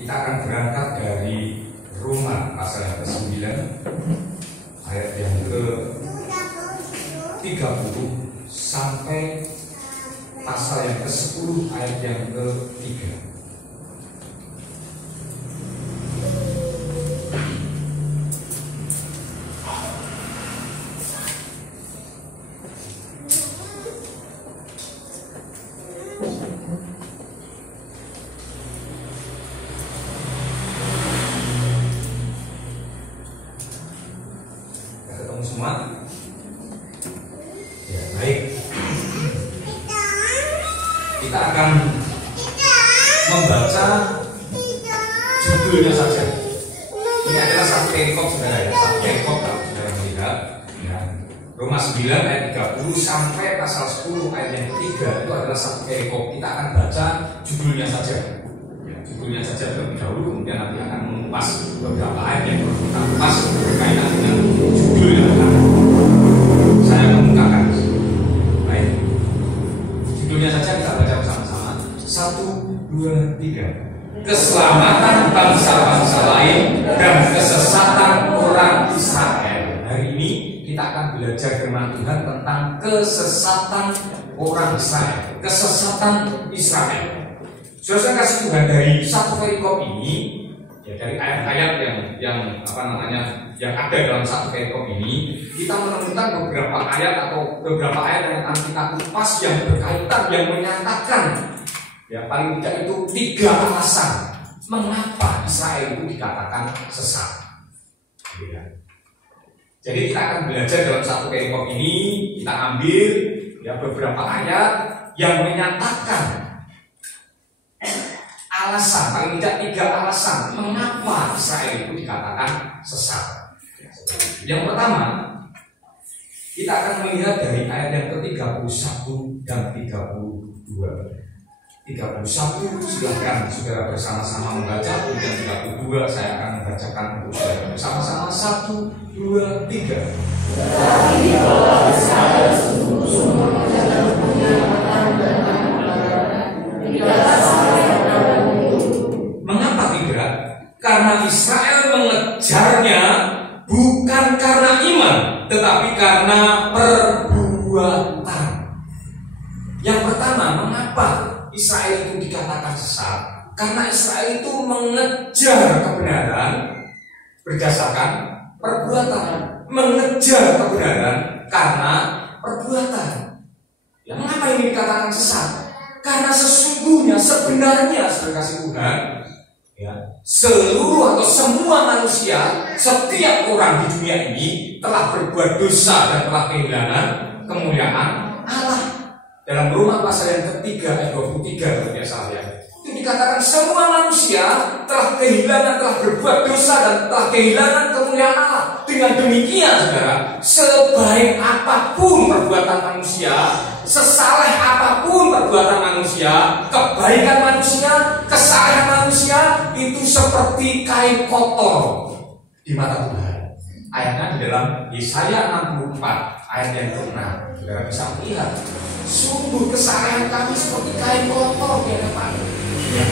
Kita akan berangkat dari Roma pasal yang ke-9 ayat yang ke-30 sampai pasal yang ke-10 ayat yang ke-3. Semua? Ya, baik. Kita akan membaca judulnya saja. Ini adalah satu perikop, saudara ya. Satu perikop kalau saudara melihat. Ya. Roma 9 ayat 30 sampai pasal 10 ayat yang ketiga itu adalah satu perikop. Kita akan baca judulnya saja. Ya, judulnya saja terlebih dahulu, kemudian nanti akan mengupas beberapa ayat yang perlu kita kupas berkaitan dengan judul yang akan saya mengukakan. Baik, judulnya saja kita baca bersama-sama. 1, 2, 3. Keselamatan bangsa-bangsa lain dan kesesatan orang Israel. Hari ini kita akan belajar firman Tuhan tentang kesesatan orang Israel. Kesesatan Israel. Saudara kasih Tuhan, dari satu perikop ini, ya, dari ayat-ayat yang ada dalam satu perikop ini, kita menemukan beberapa ayat atau beberapa ayat yang akan kita kupas yang berkaitan, yang menyatakan, ya, paling tidak itu 3 alasan mengapa Israel itu dikatakan sesat. Ya. Jadi kita akan belajar dalam satu perikop ini, kita ambil ya beberapa ayat yang menyatakan alasan, paling tidak 3 alasan mengapa Israel itu dikatakan sesat. Yang pertama, kita akan melihat dari ayat yang ke-31 dan 32. 31 silahkan saudara bersama-sama membaca, kemudian 32 saya akan membacakan untuk saudara bersama-sama. 1, 2, 3. Tetapi kalau Israel sungguh-sungguh menjaga penyelamatan dan kebenaran, tidaklah sampai kepada itu. Mengapa tidak? Karena Israel mengejarnya bukan karena iman, tetapi karena perbuatan. Yang pertama, mengapa Israel itu dikatakan sesat? Karena Israel itu mengejar kebenaran berdasarkan perbuatan. Mengejar kebenaran karena perbuatan. Ya, mengapa ini dikatakan sesat? Karena sesungguhnya, sebenarnya, saudara kasih Tuhan, ya, seluruh atau semua manusia, setiap orang di dunia ini telah berbuat dosa dan telah kehilangan kemuliaan Allah. Dalam Roma pasal yang ketiga ayat 23 kalau tidak salah ya, itu dikatakan semua manusia telah kehilangan, telah berbuat dosa dan telah kehilangan kemuliaan Allah. Dengan demikian, saudara, sebaik apapun perbuatan manusia, sesaleh apapun perbuatan manusia, kebaikan manusia, kesalahan manusia itu seperti kain kotor di mata Tuhan. Ayatnya di dalam Yesaya 64 ayat yang ke-6. Saudara bisa melihat, sungguh kesalahan kami seperti kain kotor di hadapan. Ya.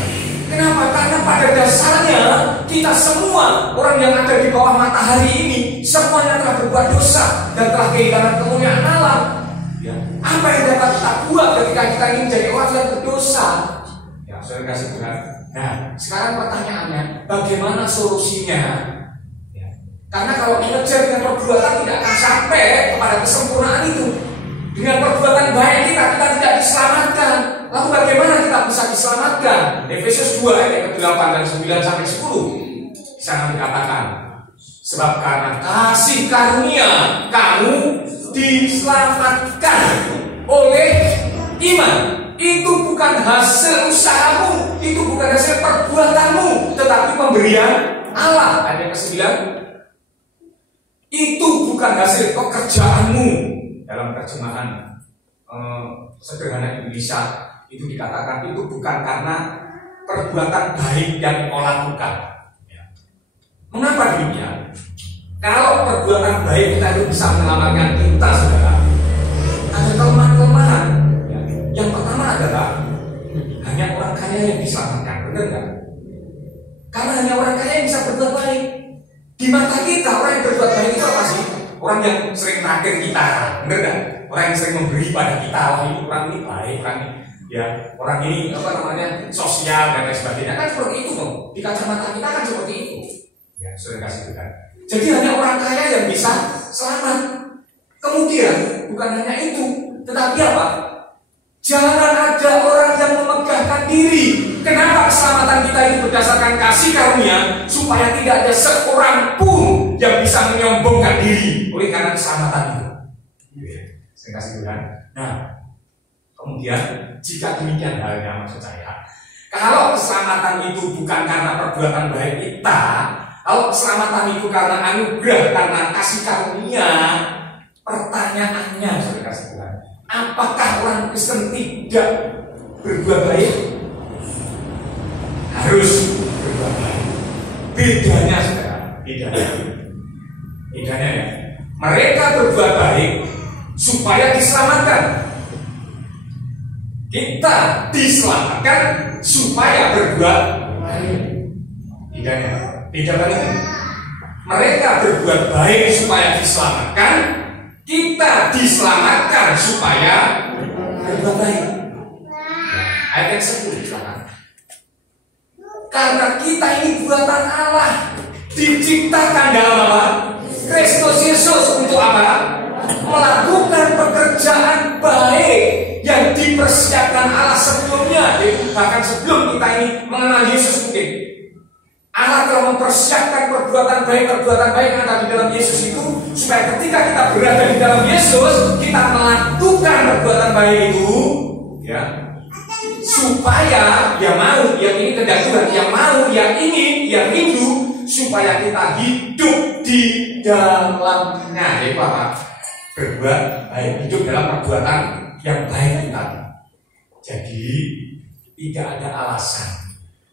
Kenapa? Karena pada dasarnya kita semua orang yang ada di bawah matahari ini semuanya telah berbuat dosa dan telah kehilangan kemuliaan Allah. Ya. Apa yang dapat kita buat ketika kita ingin menjadi orang yang berdosa? Ya, saudara kasih Tuhan. Nah, sekarang pertanyaannya, bagaimana solusinya? Ya. Karena kalau mengejar dengan perbuatan tidak akan sampai kepada kesempurnaan itu. Dengan perbuatan baik kita tidak diselamatkan. Lalu bagaimana kita bisa diselamatkan? Efesus 2 ayat ke-8 dan 9 sampai 10. Di sana dikatakan, sebab karena kasih karunia kamu diselamatkan oleh iman. Itu bukan hasil usahamu, itu bukan hasil perbuatanmu, tetapi pemberian Allah. Ayat ke-9, itu bukan hasil pekerjaanmu. Dalam terjemahan sederhana Indonesia itu dikatakan itu bukan karena perbuatan baik yang kau lakukan. Ya. Mengapa demikian? Kalau perbuatan baik kita itu bisa menyelamatkan kita, saudara, ada kelemahan-kelemahan. Ya. Yang pertama adalah hanya orang kaya yang diselamatkan, benar nggak? Karena hanya orang kaya yang bisa berbuat baik. Di mata kita orang yang berbuat baik itu apa sih? Orang yang sering nakir kita, bener nggak? Orang yang sering memberi pada kita, orang ini baik, orang ini ya, orang ini apa namanya sosial dan lain sebagainya, kan seperti itu dong. Di kacamata kita kan seperti itu. Ya, sudah kasih kan. Jadi hanya orang kaya yang bisa selamat. Kemudian bukan hanya itu, tetapi apa? Jangan ada orang yang memegahkan diri. Kenapa keselamatan kita ini berdasarkan kasih karunia? Supaya tidak ada seorang pun yang bisa menyombongkan diri oleh karena keselamatan itu. Saya kasih Tuhan. Nah, kemudian jika demikian halnya, maksud saya, kalau keselamatan itu bukan karena perbuatan baik kita, kalau keselamatan itu karena anugerah, karena kasih karunia, pertanyaannya, saya kasih Tuhan, apakah orang Kristen tidak berbuat baik? Harus berbuat baik. Bedanya saudara, bedanya ya. Mereka berbuat baik supaya diselamatkan. Kita diselamatkan supaya berbuat baik. Beda banget. Mereka berbuat baik supaya diselamatkan, kita diselamatkan supaya berbuat baik. Ayat yang 10 silakan. Karena kita ini buatan Allah, diciptakan dalam apa? Kristus Yesus untuk apa? Melakukan pekerjaan baik yang dipersiapkan Allah sebelumnya. Bahkan sebelum kita ini mengenal Yesus mungkin Allah telah mempersiapkan perbuatan baik yang ada di dalam Yesus itu, supaya ketika kita berada di dalam Yesus, kita melakukan perbuatan baik itu, ya, supaya yang mau, yang ini kehendak Tuhan, yang mau, yang ingin, yang rindu, supaya kita hidup di dalamnya. Yaitu apa? Berbuat baik, hidup dalam perbuatan yang baik kita. Jadi tidak ada alasan.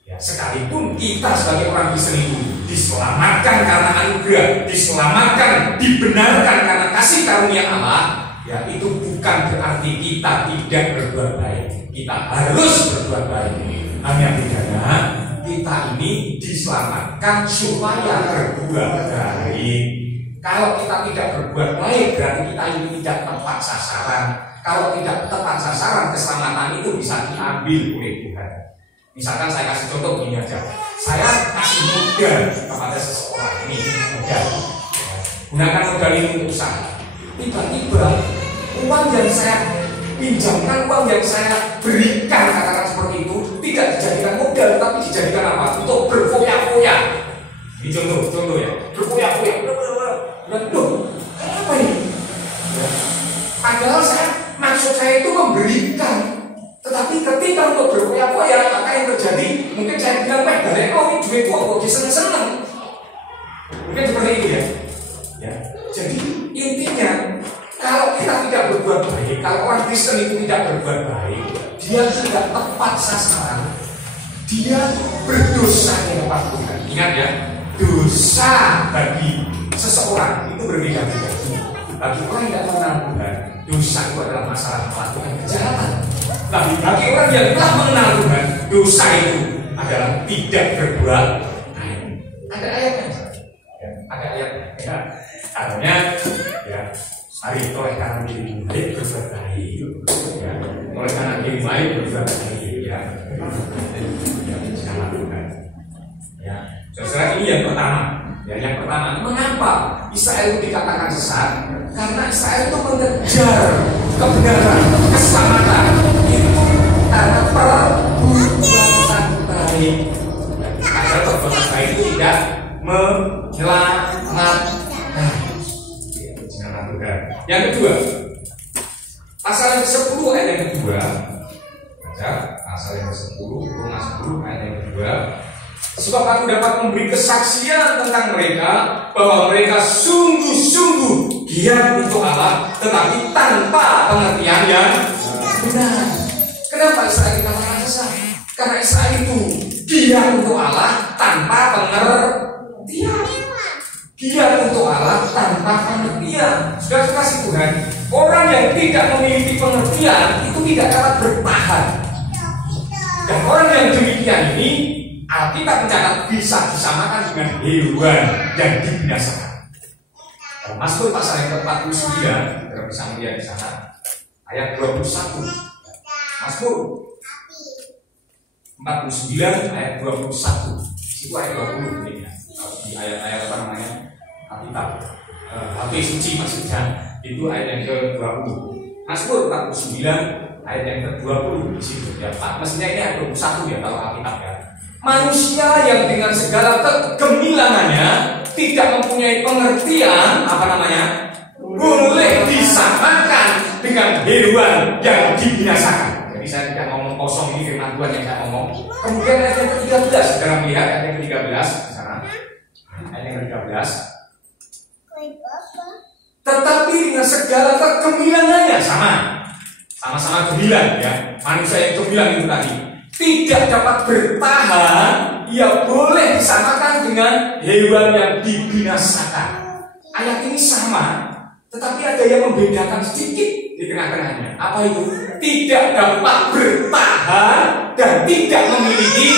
Ya, sekalipun kita sebagai orang Kristen itu diselamatkan karena anugerah, diselamatkan, dibenarkan karena kasih karunia Allah, ya itu bukan berarti kita tidak berbuat baik. Kita harus berbuat baik. Hanya bedanya kita ini diselamatkan supaya berbuat baik. Kalau kita tidak berbuat baik, berarti kita ini tidak tepat sasaran. Kalau tidak tepat sasaran, keselamatan itu bisa diambil oleh Tuhan. Misalkan saya kasih contoh begini aja, saya kasih modal kepada seseorang ini, modal, gunakan modal ini untuk usaha. Tiba-tiba uang yang saya pinjamkan, uang yang saya berikan, katakan seperti itu, tidak dijadikan modal, tapi dijadikan apa? Untuk berfoya-foya. Ini contoh ya, berfoya-foya. Loh, apa ini? Padahal maksud saya itu memberikan. Tetapi ketika untuk berfoya-foya, maka yang terjadi, mungkin saya bilang, ini duit kok seneng-seneng. Mungkin seperti itu ya. Jadi intinya, kalau kita tidak berbuat baik, kalau orang Kristen itu tidak berbuat baik, dia tidak tepat sasaran. Dia berdosa di hadapan Tuhan. Ingat ya, dosa bagi seseorang itu berbeda-beda. Bagi orang yang tidak mengenal Tuhan, dosa itu adalah masalah melakukan kejahatan. Tapi bagi orang yang telah mengenal Tuhan, dosa itu adalah tidak berbuat baik. Ada ayatnya, ada ayatnya. Ya. Artinya, ya, mari oleh karena diri baik berbuat baik. Ya. Oleh karena diri baik berbuat baik. Ya. Jangan Tuhan. Ya. Saudara, ini yang pertama. Ya, yang pertama, mengapa Israel itu dikatakan sesat? Karena Israel itu mengejar kebenaran, keselamatan itu karena perbuatan baik. Karena perbuatan baik itu tidak menyelamatkan. Yang kedua, pasal yang ke-10 ayat yang kedua. Baca pasal yang ke-10, Roma 10 ayat yang kedua. Sebab aku dapat memberi kesaksian tentang mereka bahwa mereka sungguh-sungguh giat untuk Allah, tetapi tanpa pengertian yang benar. Kenapa Israel dikatakan sesat? Karena Israel itu giat untuk Allah tanpa pengertian. Giat untuk Allah tanpa pengertian. Sudah kasih Tuhan, orang yang tidak memiliki pengertian itu tidak dapat bertahan. Dan orang yang demikian ini Alkitab mencatat bisa disamakan dengan hewan yang dibinasakan. Mazmur pasal yang ke-49, kita bisa melihat di sana ayat 21. Mazmur 49 ayat 21. Itu ayat 20 ini. Di ayat-ayat apa namanya? Alkitab HP suci maksudnya. Itu ayat yang ke-20. Mazmur 49 ayat yang ke-20 di situ. Ya, mestinya ini ayat 21 ya kalau Alkitab ya. Manusia yang dengan segala kegemilangannya tidak mempunyai pengertian apa namanya, boleh disamakan dengan hewan yang dibinasakan. Jadi saya tidak ngomong kosong, ini firman Tuhan yang saya ngomong. Kemudian ayat yang ke-13, saudara melihat ayat yang ke-13 di sana. Ayat yang ke-13. Tetapi dengan segala kegemilangannya sama-sama gemilang ya. Manusia yang gemilang itu tadi tidak dapat bertahan, ia boleh disamakan dengan hewan yang dibinasakan. Ayat ini sama, tetapi ada yang membedakan sedikit di tengah-tengahnya. Apa itu? Tidak dapat bertahan dan tidak memiliki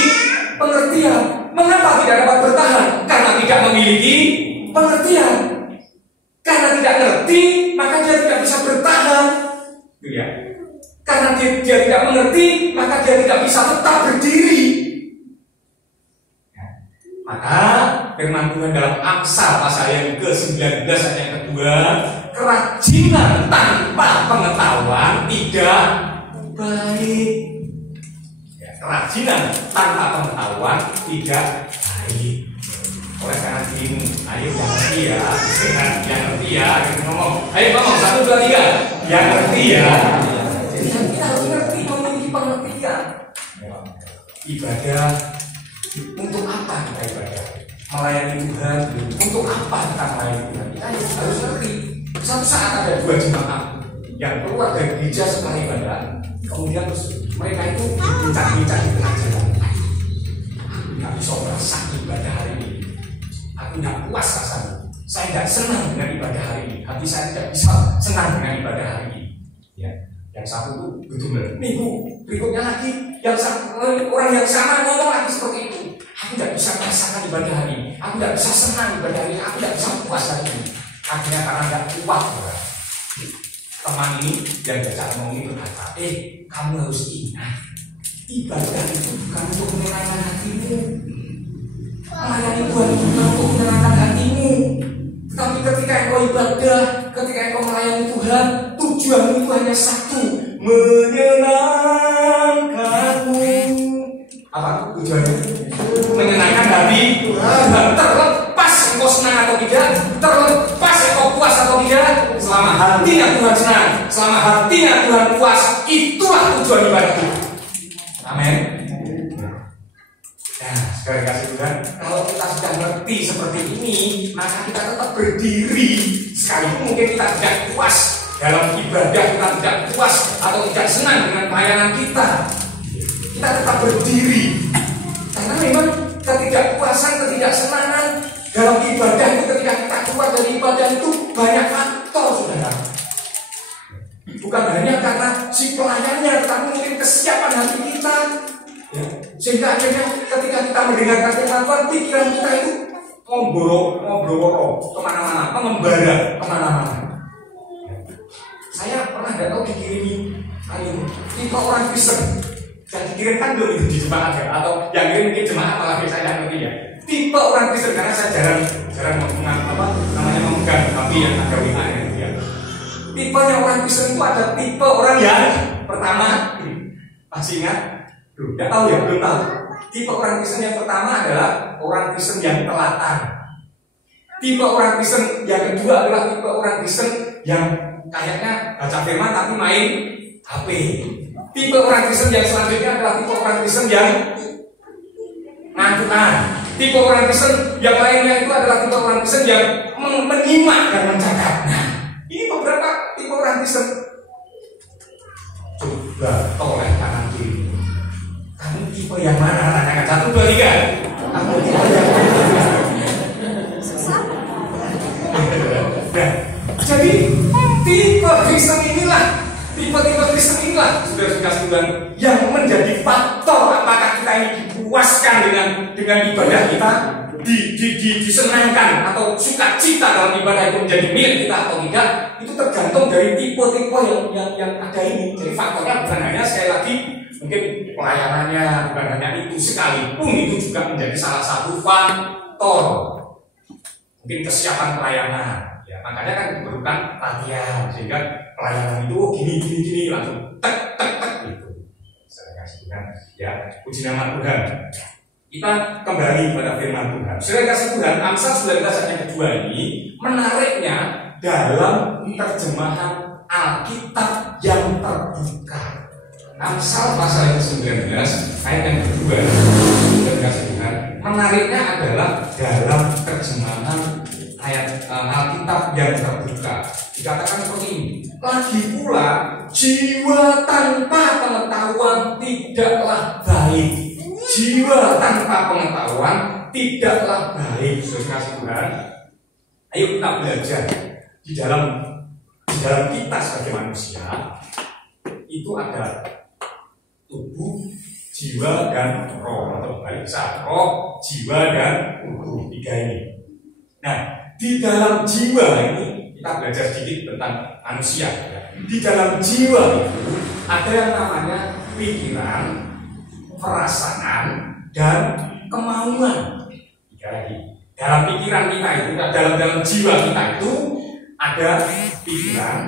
pengertian. Mengapa tidak dapat bertahan? Karena tidak memiliki pengertian. Karena tidak ngerti, maka dia tidak bisa bertahan. Gitu ya. Karena dia tidak mengerti, maka dia tidak bisa tetap berdiri. Ya. Maka firman Tuhan dalam Amsal pasal yang ke-19 ayat yang kedua, kerajinan tanpa pengetahuan tidak baik. Ya, kerajinan tanpa pengetahuan tidak baik. Oleh karena ini, ayo yang ngerti ya, yang ngerti ya, ngomong. Ayo ngomong 1, 2, 3, yang ngerti ya. Kita harus ngerti, memiliki pengertian. Ibadah untuk apa kita ibadah? Melayani Tuhan. Untuk apa kita melayani Tuhan? Kita harus ngerti. Suatu saat ada 2 jemaat yang keluar dari gereja setelah ibadah, kemudian terus mereka itu bincang-bincang di tengah jalan. Aku nggak bisa merasa ibadah hari ini. Aku nggak puas rasanya. Saya tidak senang dengan ibadah hari ini. Hati saya tidak bisa senang dengan ibadah hari ini. Ya. Yang satu itu betul-betul minggu berikutnya lagi orang yang sama ngomong lagi seperti itu. Aku tidak bisa merasakan ibadah hari ini. Aku tidak bisa senang ibadah hari ini. Aku tidak bisa puas hari ini. Akhirnya karena tidak kuat, teman ini yang diajak ngomong ini berkata, kamu harus ingat, ibadah itu bukan untuk menyenangkan hatimu. Melayani Tuhan itu bukan untuk menyenangkan hatimu. Tapi ketika engkau ibadah, ketika engkau melayani Tuhan, tujuanmu itu hanya satu, menyenangkanmu. Apa tujuannya? Menyenangkan hati Tuhan. Terlepas engkau senang atau tidak, terlepas engkau puas atau tidak, selama hatinya Tuhan senang, selama hatinya Tuhan puas, itulah tujuan ibadah kita. Amin. Nah, sekali kasih Tuhan, kalau kita sudah ngerti seperti ini, maka kita tetap berdiri. Sekalipun mungkin kita tidak puas dalam ibadah, kita tidak puas atau tidak senang dengan pelayanan kita, kita tetap berdiri. Karena memang ketidakpuasan, ketidaksenangan dalam ibadah itu ketika kita keluar dari ibadah itu banyak faktor, saudara. Bukan hanya karena si pelayannya, tetapi mungkin kesiapan hati kita. Ya. Sehingga akhirnya ketika kita mendengarkan firman Tuhan, pikiran kita itu ngobrol kemana-mana, mengembara kemana-mana. Saya pernah nggak tahu dikirimi tipe orang Kristen yang dikirimkan belum itu di jemaat ya, atau yang kirim mungkin jemaat malah saya tidak ngerti ya. Tipe orang Kristen, karena saya jarang memegang HP yang ada WA ya. Tipenya orang Kristen itu ada tipe orang yang pertama, masih ingat? Tidak tahu ya, belum tahu. Tipe orang Kristen yang pertama adalah orang Kristen yang telatan. Tipe orang Kristen yang kedua adalah tipe orang Kristen yang kayaknya baca firman tapi main HP. Tipe orang Kristen yang selanjutnya adalah tipe orang Kristen yang ngantukan. Tipe orang Kristen yang lainnya itu adalah tipe orang Kristen yang menyimak dan mencatat. Nah, ini beberapa tipe orang Kristen. Coba toleh kanan kiri. Kamu tipe yang mana? Tanyakan 1, 2, 3. Kamu tipe yang mana? Nah, jadi tipe Kristen inilah, tipe Kristen inilah, saudara-saudara sekalian, yang menjadi faktor apakah kita ini dipuaskan dengan ibadah kita, disenangkan atau sukacita dalam ibadah itu menjadi milik kita atau tidak, itu tergantung dari tipe-tipe yang ada ini. Jadi faktornya bukan hanya sekali lagi mungkin pelayanannya, bukan hanya itu, sekalipun itu juga menjadi salah satu faktor. Mungkin kesiapan pelayanan, ya makanya kan diperlukan latihan sehingga pelayanan itu gini langsung tek gitu. Saya kasih Tuhan, ya puji nama Tuhan. Kita kembali pada firman Tuhan. Saudara kasih Tuhan, Amsal 19 ayat yang kedua ini menariknya dalam terjemahan Alkitab yang terbuka. Amsal pasal yang ke-19 ayat yang kedua, saudara kasih Tuhan, menariknya adalah dalam terjemahan ayat Alkitab yang terbuka. Dikatakan seperti ini. Lagi pula jiwa tanpa pengetahuan tidaklah baik. Jiwa tanpa pengetahuan tidaklah baik. Saudara kasih Tuhan, ayo kita belajar di dalam kita sebagai manusia itu ada tubuh, jiwa dan roh, atau bahasa roh, jiwa dan tubuh, tiga ini. Nah, di dalam jiwa ini kita belajar sedikit tentang manusia. Di dalam jiwa itu ada yang namanya pikiran, perasaan, dan kemauan. Lagi dalam pikiran kita itu, dalam jiwa kita itu ada pikiran,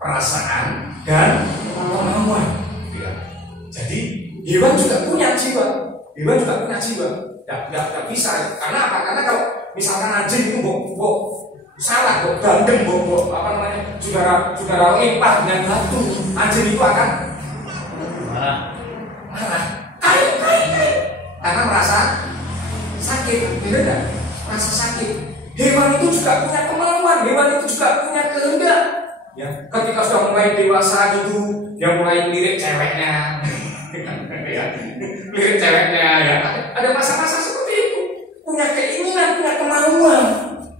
perasaan, dan kemauan. Jadi hewan juga punya jiwa. Tidak bisa. Karena apa? Karena kalau misalkan anjing itu salah, bandeng, saudara lempar dengan batu, anjing itu akan marah. Karena merasa sakit, tidak? Merasa sakit. Hewan itu juga punya kemauan, hewan itu juga punya kehendak. Ya, ketika sudah mulai dewasa itu, dia mulai lirik ceweknya, lirik ceweknya, ya. Ada masa-masa seperti itu, punya keinginan, punya kemauan.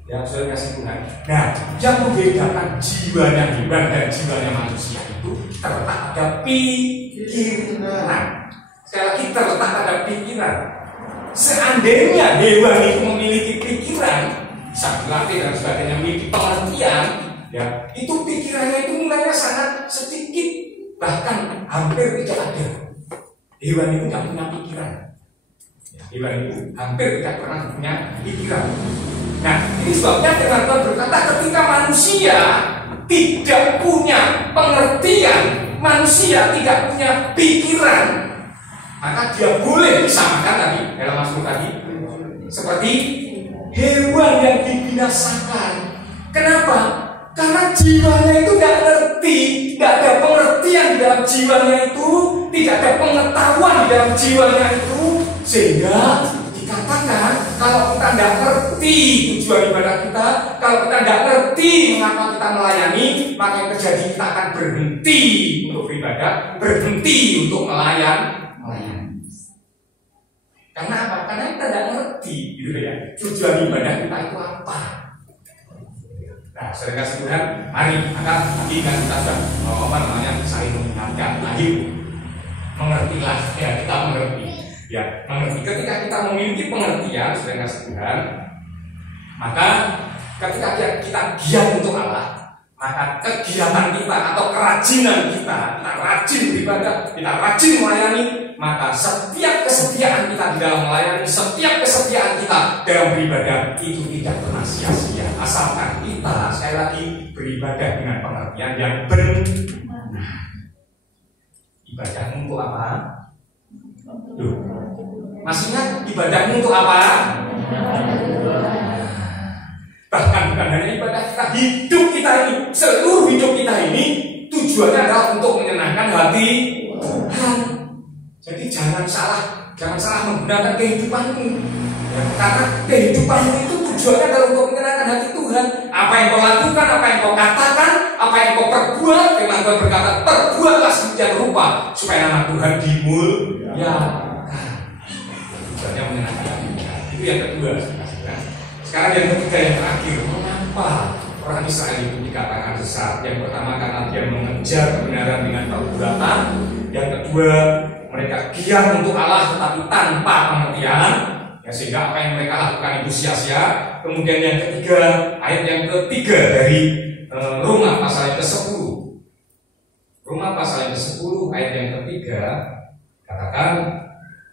Ya, sudah kasih Tuhan. Nah, yang membedakan jiwanya hewan dan jiwanya manusia itu terletak pada pikiran. Sekali lagi terletak pada pikiran. Seandainya hewan itu memiliki pikiran, bisa berlatih dan sebagainya, memiliki pengertian, ya, itu pikirannya itu nilainya sangat sedikit, bahkan hampir tidak ada. Hewan itu tidak punya pikiran. Ya, hewan itu hampir tidak pernah punya pikiran. Nah, ini sebabnya firman Tuhan berkata ketika manusia tidak punya pengertian, manusia tidak punya pikiran, maka dia boleh disamakan tadi dalam Mazmur tadi seperti hewan yang dibinasakan. Kenapa? Karena jiwanya itu tidak ngerti, tidak ada pengertian di dalam jiwanya itu, tidak ada pengetahuan di dalam jiwanya itu, sehingga dikatakan kalau kita tidak ngerti tujuan ibadah kita, kalau kita tidak ngerti mengapa kita melayani, maka yang terjadi kita akan berhenti untuk beribadah, berhenti untuk melayani. Karena apa? Karena kita tidak ngerti, gitu ya, tujuan ibadah kita itu apa. Nah, saudara kasih Tuhan, mari maka nanti kan kita sudah saling mengingatkan, ayo mengertilah, ya kita mengerti, ya mengerti. Ketika kita memiliki pengertian, saudara kasih Tuhan, maka ketika kita giat untuk Allah, maka kegiatan kita atau kerajinan kita rajin beribadah, kita rajin melayani, maka setiap kesetiaan kita di dalam melayani, setiap kesetiaan kita dalam beribadah itu tidak pernah sia-sia, asalkan kita sekali lagi beribadah dengan pengertian yang benar. Ibadahmu untuk apa? Loh, masih ingat ibadahmu untuk apa? Bahkan bukan hanya ibadah kita, hidup kita ini, seluruh hidup kita ini tujuannya adalah untuk menyenangkan hati Tuhan. Jadi jangan salah menggunakan kehidupanmu, ya, karena kehidupanmu itu tujuannya adalah untuk menyenangkan hati Tuhan. Apa yang kau lakukan, apa yang kau katakan, apa yang kau perbuat, firman Tuhan berkata, perbuatlah sedemikian rupa supaya nama Tuhan dimuliakan. Tujuannya menyenangkan hati Tuhan. Itu yang kedua. Sekarang yang ketiga, yang terakhir, mengapa orang Israel itu dikatakan sesat? Yang pertama karena dia mengejar kebenaran dengan perbuatan, yang kedua mereka giat untuk Allah tetapi tanpa pengertian, ya, sehingga apa yang mereka lakukan itu sia-sia. Kemudian yang ketiga, ayat yang ketiga dari Roma pasal yang ke-10. Roma pasal yang ke-10 ayat yang ketiga katakan,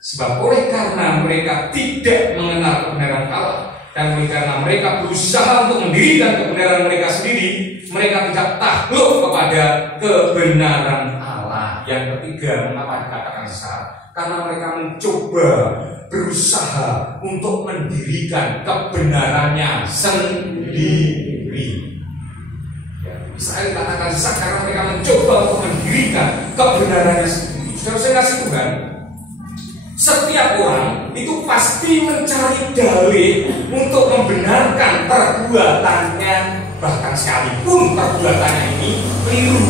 sebab oleh karena mereka tidak mengenal kebenaran Allah dan oleh karena mereka berusaha untuk mendirikan kebenaran mereka sendiri, mereka tidak takluk kepada kebenaran Allah. Yang ketiga, mengapa dikatakan sesat? Karena mereka mencoba berusaha untuk mendirikan kebenarannya sendiri. Israel dikatakan sesat karena mereka mencoba untuk mendirikan kebenarannya sendiri. Saudara kasih Tuhan, setiap orang itu pasti mencari dalih untuk membenarkan perbuatannya, bahkan sekalipun perbuatannya ini keliru.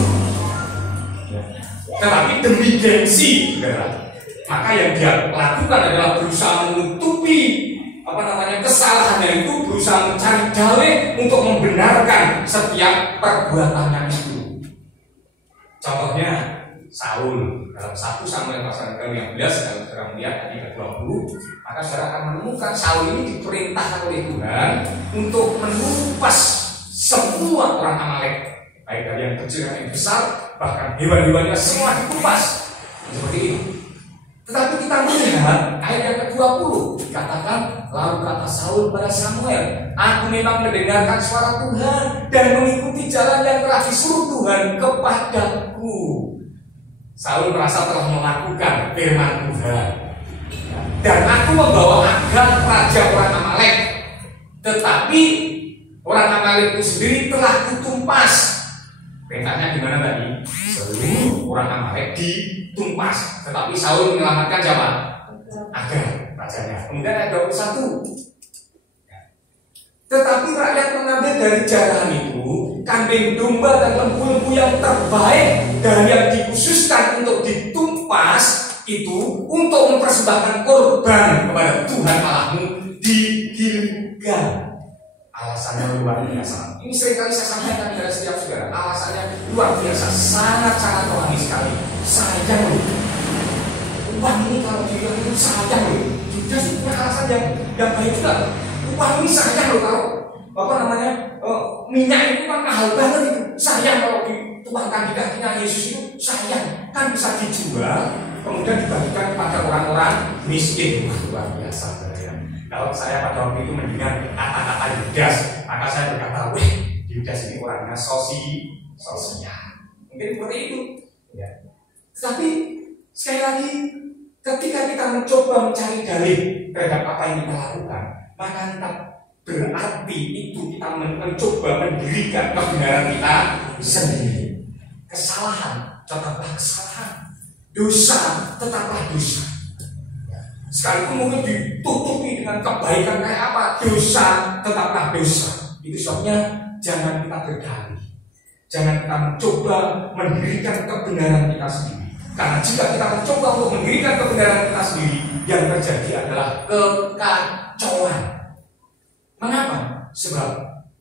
Tetapi demi gengsi, saudara, maka yang dia lakukan adalah berusaha menutupi kesalahannya itu, berusaha mencari dalih untuk membenarkan setiap perbuatannya itu. Contohnya Saul dalam 1 Samuel pasal 15, kalau saudara melihat ayat 20, maka saudara akan menemukan Saul ini diperintahkan oleh Tuhan untuk menumpas semua orang Amalek, baik dari yang kecil dan yang besar, bahkan hewan-hewannya semua ditumpas. Seperti ini. Tetapi kita melihat ayat yang ke-20 dikatakan, lalu kata Saul pada Samuel, aku memang mendengarkan suara Tuhan dan mengikuti jalan yang telah disuruh Tuhan kepadaku. Saul merasa telah melakukan firman Tuhan, dan aku membawa Agag raja orang Amalek, tetapi orang Amalek itu sendiri telah kutumpas. Perintahnya gimana tadi? Seluruh orang Amalek ditumpas, tetapi Saul menyelamatkan siapa? Agag rajanya. Kemudian ayat 21, tetapi rakyat mengambil dari jarahan itu kambing domba dan lembu-lembu yang terbaik dan yang dikhususkan untuk ditumpas itu untuk mempersembahkan korban kepada Tuhan Allahmu di Gilgal. Alasannya luar biasa. Ini seringkali saya sampaikan kepada setiap saudara. Alasannya luar biasa, sangat-sangat rohani sekali. Sayang loh, uang ini kalau dilihat itu sayang loh. Sudah punya alasan yang baik juga. Uang ini sayang loh, kalau minyak itu kan mahal banget itu. Sayang kalau dituangkan di kakinya Yesus itu, sayang. Kan bisa dijual, kemudian dibagikan kepada orang-orang miskin. Luar biasa. Kalau saya pada waktu itu mendengar kata-kata Yudas, maka saya berkata, wih, Yudas ini orangnya sosial. Mungkin seperti itu. Ya. Tetapi sekali lagi, ketika kita mencoba mencari dalih terhadap apa yang kita lakukan, maka kita berarti itu kita mencoba mendirikan kebenaran kita sendiri. Kesalahan tetaplah kesalahan, dosa tetaplah dosa. Sekalipun mungkin ditutupi dengan kebaikan kayak apa, dosa tetaplah dosa. Itu sebabnya jangan kita berdalih, jangan kita mencoba mendirikan kebenaran kita sendiri. Karena jika kita mencoba untuk mendirikan kebenaran kita sendiri, yang terjadi adalah kekacauan. Mengapa? Sebab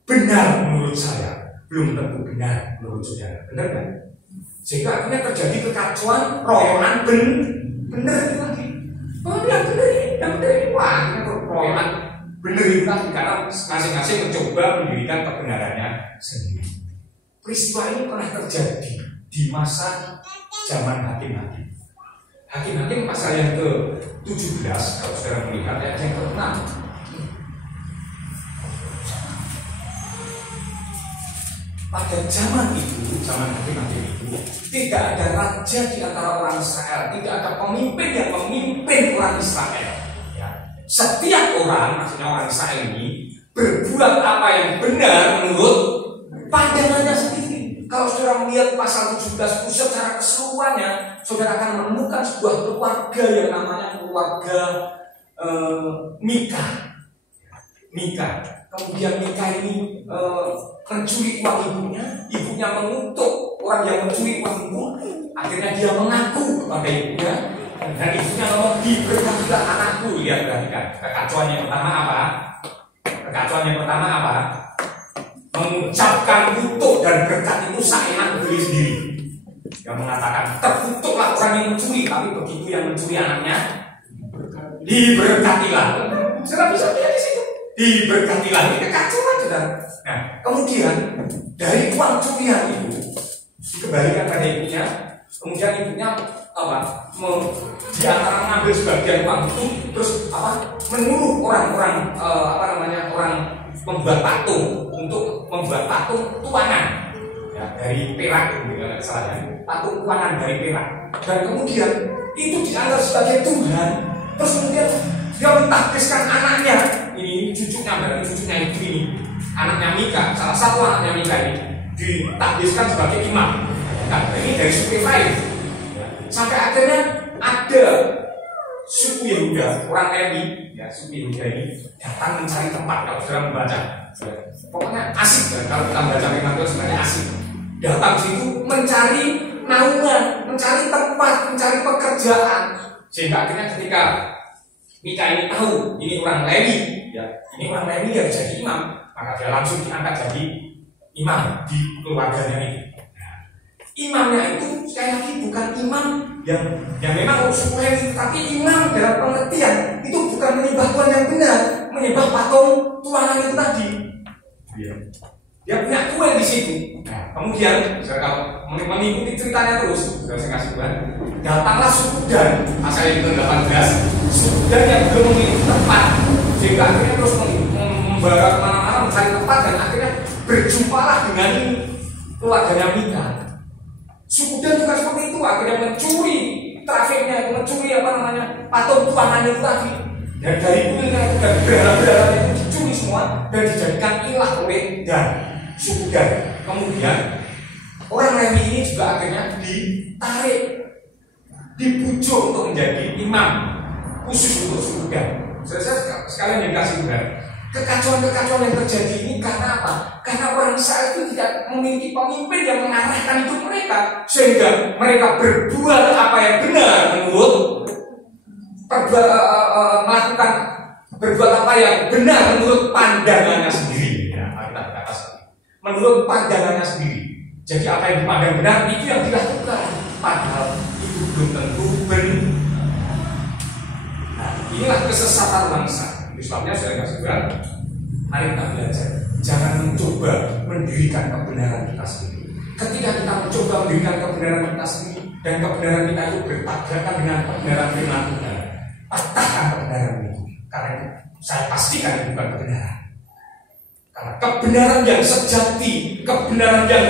benar menurut saya belum tentu benar menurut saudara. Benar kan? Sehingga akhirnya terjadi kekacauan, royonan benar itu lagi. Oh, yang benar ini, wah, ini royonan benar itu lagi karena masing-masing mencoba mendirikan kebenarannya sendiri. Peristiwa ini pernah terjadi di masa zaman hakim-hakim. Hakim-hakim pasal yang ke-17, kalau saudara melihat ayat yang ke-6. Pada zaman itu, zaman hakim-hakim itu, tidak ada raja di antara orang Israel, tidak ada pemimpin yang memimpin orang Israel. Ya. Setiap orang, maksudnya orang Israel ini, berbuat apa yang benar menurut pandangannya sendiri. Kalau saudara melihat pasal 17 secara keseluruhannya, saudara akan menemukan sebuah keluarga yang namanya keluarga Mika. Kemudian Mika ini mencuri uang ibunya mengutuk orang yang mencuri uang ibu. Akhirnya dia mengaku kepada ibunya, dan ibunya ngomong, diberkatilah anakku. Lihat, perhatikan kekacauan yang pertama apa? Mengucapkan kutuk dan berkat itu seenak beli sendiri. yang mengatakan terkutuklah orang yang mencuri, tapi begitu yang mencuri anaknya diberkatilah. Sudah bisa lihat di situ, diberkatilah. Ini kekacauan, saudara. Nah, kemudian dari uang curian itu dikembalikan pada ibunya. Kemudian ibunya di antara mengambil sebagian uang itu, terus menyuruh orang-orang orang membuat patung untuk membuat patung tuangan ya, dari perak, patung tuangan dari perak. Dan kemudian itu dianggap sebagai Tuhan. Terus kemudian dia mentahbiskan anaknya, ini cucunya, berarti cucunya ibu ini, anaknya Mika, salah satu anaknya Mika ini ditahbiskan sebagai imam. Nah, ini dari suku Efraim. Sampai akhirnya ada suku Yehuda, orang Lewi, ya, suku Yehuda ini datang mencari tempat. Kalau saudara membaca, pokoknya asik ya, kalau kita membaca memang itu sebenarnya asik. Datang situ mencari naungan, mencari tempat, mencari pekerjaan. Sehingga akhirnya ketika Mika ini tahu ini orang Lewi, ya, ini orang Lewi yang jadi imam, maka dia langsung diangkat jadi imam di keluarganya ini. Imamnya itu sekali lagi bukan imam yang memang suku Lewi, tapi imam dalam pengertian itu bukan menyembah Tuhan yang benar, menyembah patung tuangan itu tadi. Dia punya Tuhan di situ. Nah, kemudian kalau mengikuti ceritanya terus, saya kasih Tuhan, datanglah suku Dan, pasal yang ke-18, suku Dan yang belum memiliki tempat, sehingga akhirnya terus membara kemana-mana mencari tempat dan akhirnya berjumpalah dengan keluarganya Mika. Suku Dan juga seperti itu, akhirnya mencuri trafiknya, mencuri patung tuangan itu tadi. Dan dari kuilnya itu dan berhala-berhala itu dicuri semua dan dijadikan ilah oleh Dan, suku Dan. Kemudian orang Lewi ini juga akhirnya ditarik, dibujuk untuk menjadi imam khusus untuk suku Dan. Saya sekalian dikasih Tuhan. Kekacauan-kekacauan yang terjadi ini karena apa? Karena orang Israel itu tidak memiliki pemimpin yang mengarahkan hidup mereka, sehingga mereka berbuat apa yang benar menurut berbuat apa yang benar menurut pandangannya sendiri. Ya, kita kata menurut pandangannya sendiri. Jadi apa yang dipandang benar itu yang dilakukan, padahal itu belum tentu benar. Nah, inilah kesesatan bangsa. Sebabnya saya kasih Tuhan, mari kita belajar. Jangan mencoba mendirikan kebenaran kita sendiri. Ketika kita mencoba mendirikan kebenaran kita sendiri dan kebenaran kita itu bertabrakan dengan kebenaran firman Tuhan, patahkan kebenaran itu. Karena itu saya pastikan itu bukan kebenaran. Karena kebenaran yang sejati, kebenaran yang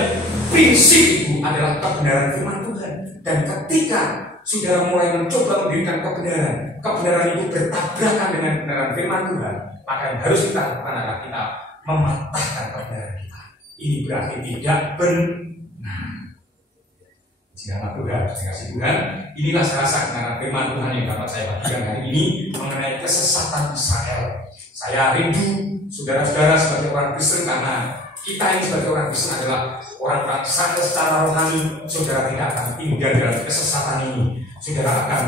prinsip itu adalah kebenaran firman Tuhan. Dan ketika saudara mulai mencoba mendirikan kebenaran itu bertabrakan dengan kebenaran firman Tuhan, maka yang harus kita lakukan adalah kita mematahkan kebenaran kita. Ini berarti tidak benar. Jika Tuhan, kasih Tuhan, inilah saya rasa kebenaran firman Tuhan yang dapat saya bagikan hari ini mengenai kesesatan Israel. Saya rindu saudara-saudara sebagai orang Kristen, karena kita ini sebagai orang Kristen adalah orang Israel secara rohani. Saudara tidak akan tinggal dalam kesesatan ini. Saudara akan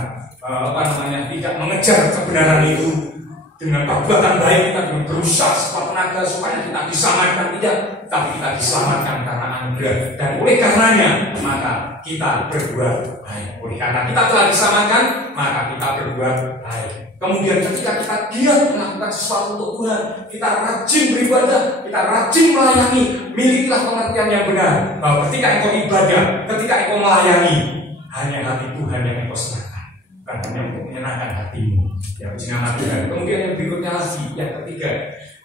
tidak mengejar kebenaran itu dengan perbuatan baik, kita dengan berusaha sekuat tenaga supaya kita diselamatkan, tidak, tapi kita diselamatkan karena anugerah. Dan oleh karenanya maka kita berbuat baik. Oleh karena kita telah diselamatkan, maka kita berbuat baik. Kemudian ketika kita giat melakukan sesuatu untuk Tuhan, kita rajin beribadah, kita rajin melayani, milikilah pengertian yang benar bahwa ketika engkau ibadah, ketika engkau melayani, hanya hati Tuhan yang engkau senangkan, bukan hanya untuk menyenangkan hatimu. Ya, puji nama Tuhan. Kemudian yang berikutnya lagi, yang ketiga,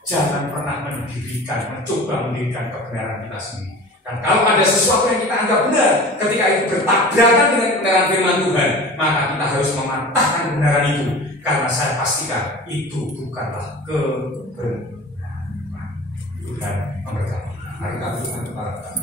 jangan pernah mencoba mendirikan kebenaran kita sendiri. Dan kalau ada sesuatu yang kita anggap benar, ketika itu bertabrakan dengan kebenaran firman Tuhan, maka kita harus mematahkan kebenaran itu. Karena saya pastikan itu bukanlah kebenaran. Tuhan memberkati. Mari kita berdoa kepada Tuhan.